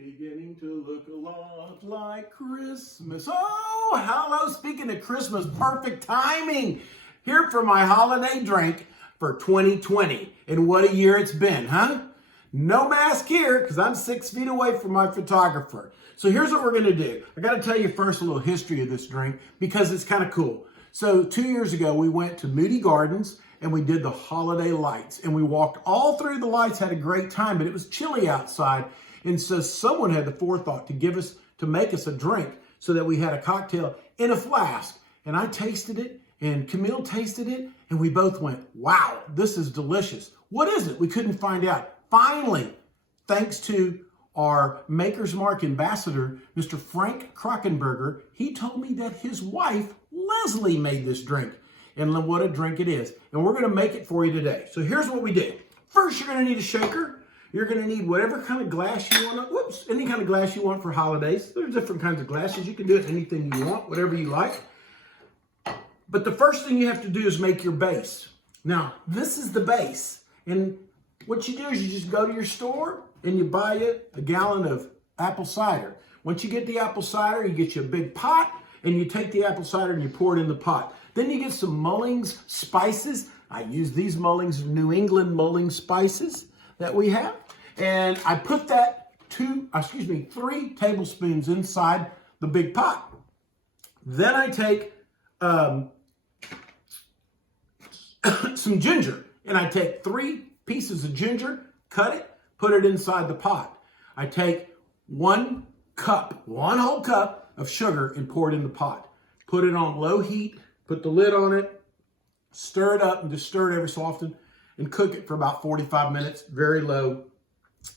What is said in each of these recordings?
Beginning to look a lot like Christmas. Oh, hello. Speaking of Christmas, perfect timing. Here for my holiday drink for 2020. And what a year it's been, huh? No mask here because I'm 6 feet away from my photographer. So here's what we're going to do. I got to tell you first a little history of this drink because it's kind of cool. So 2 years ago, we went to Moody Gardens and we did the holiday lights. And we walked all through the lights, had a great time, but it was chilly outside. And so someone had the forethought to make us a drink so that we had a cocktail in a flask. And I tasted it and Camille tasted it and we both went, wow, this is delicious. What is it? We couldn't find out. Finally, thanks to our Maker's Mark ambassador, Mr. Frank Krockenberger, he told me that his wife, Leslie, made this drink. And what a drink it is. And we're going to make it for you today. So here's what we do. First, you're going to need a shaker. You're going to need whatever kind of glass you want. Any kind of glass you want for holidays. There's different kinds of glasses. You can do it anything you want, whatever you like. But the first thing you have to do is make your base. Now, this is the base. And what you do is you just go to your store and you buy a gallon of apple cider. Once you get the apple cider, you get you a big pot and you take the apple cider and you pour it in the pot. Then you get some Mullings spices. I use these Mullings New England Mullings spices that we have. And I put that 3 tablespoons inside the big pot. Then I take some ginger and I take 3 pieces of ginger, cut it, put it inside the pot. I take 1 whole cup of sugar and pour it in the pot. Put it on low heat, put the lid on it, stir it up and just stir it every so often and cook it for about 45 minutes, very low.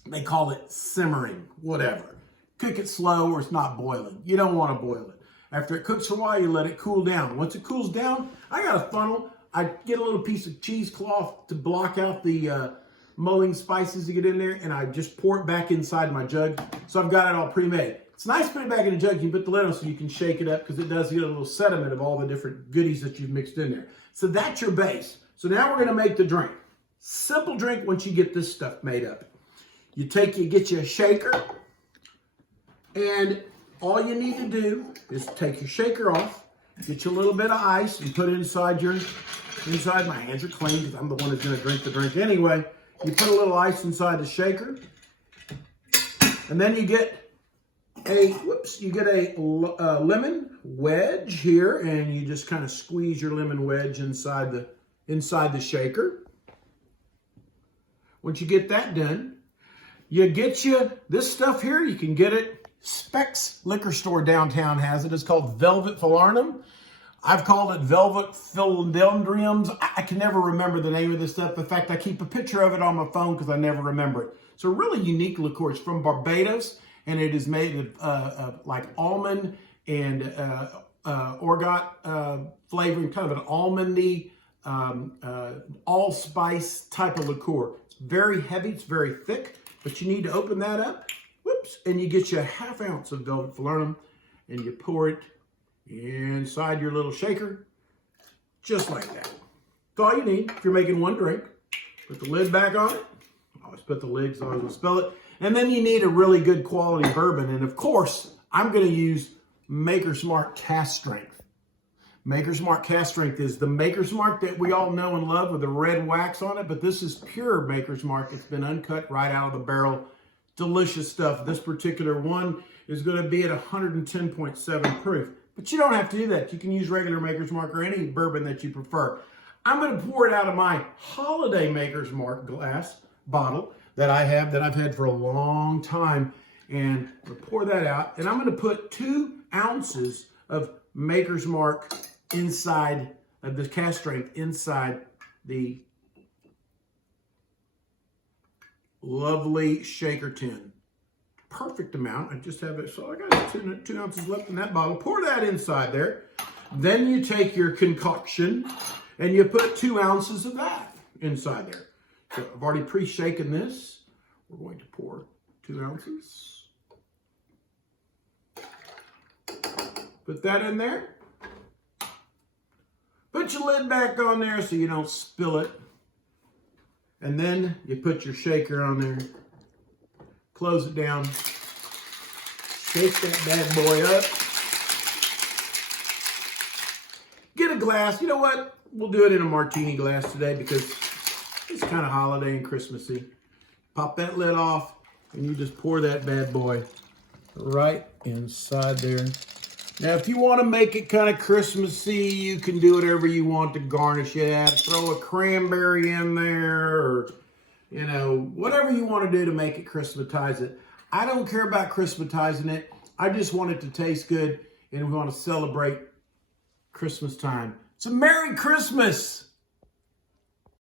They call it simmering, whatever. Cook it slow or it's not boiling. You don't want to boil it. After it cooks for a while, you let it cool down. Once it cools down, I got a funnel. I get a little piece of cheesecloth to block out the Mullings spices to get in there, and I just pour it back inside my jug. So I've got it all pre-made. It's nice to put it back in a jug. You put the lid on so you can shake it up because it does get a little sediment of all the different goodies that you've mixed in there. So that's your base. So now we're going to make the drink. Simple drink once you get this stuff made up. You get you a shaker, and all you need to do is take your shaker off, get you a little bit of ice, and put it inside my hands are clean because I'm the one who's going to drink the drink anyway. You put a little ice inside the shaker, and then you get a lemon wedge here, and you just kind of squeeze your lemon wedge inside the shaker. Once you get that done, you get this stuff here. You can get it. Specs Liquor Store downtown has it. It's called Velvet Falernum. I've called it Velvet Philodendrons. I can never remember the name of this stuff. In fact, I keep a picture of it on my phone because I never remember it. It's a really unique liqueur. It's from Barbados, and it is made of like almond and orgeat flavoring, kind of an almondy, allspice type of liqueur. It's very heavy. It's very thick, but you need to open that up. And you get you a ½ ounce of Velvet Falernum, and you pour it inside your little shaker, just like that. That's all you need if you're making one drink. Put the lid back on it. Always put the lid so I don't spill it. And then you need a really good quality bourbon. And of course, I'm going to use Maker's Mark Cask Strength. Maker's Mark Cask Strength is the Maker's Mark that we all know and love with the red wax on it, but this is pure Maker's Mark. It's been uncut right out of the barrel. Delicious stuff. This particular one is going to be at 110.7 proof. But you don't have to do that. You can use regular Maker's Mark or any bourbon that you prefer. I'm going to pour it out of my holiday Maker's Mark glass bottle that I've had for a long time. And I'm going to pour that out. And I'm going to put 2 ounces of Maker's Mark inside of the cask strength inside the lovely shaker tin. Perfect amount. I just have it, so I got 2 ounces left in that bottle. Pour that inside there. Then you take your concoction and you put 2 ounces of that inside there. So I've already pre-shaken this. We're going to pour 2 ounces. Put that in there. Put your lid back on there so you don't spill it. And then you put your shaker on there, close it down, Shake that bad boy up. Get a glass. You know what? We'll do it in a martini glass today because it's kind of holiday and Christmassy. Pop that lid off and you just pour that bad boy right inside there. Now, if you want to make it kind of Christmassy, you can do whatever you want to garnish it at. Throw a cranberry in there or, you know, whatever you want to do to make it Christmatize it. I don't care about Christmatizing it. I just want it to taste good and we want to celebrate Christmas time. So Merry Christmas!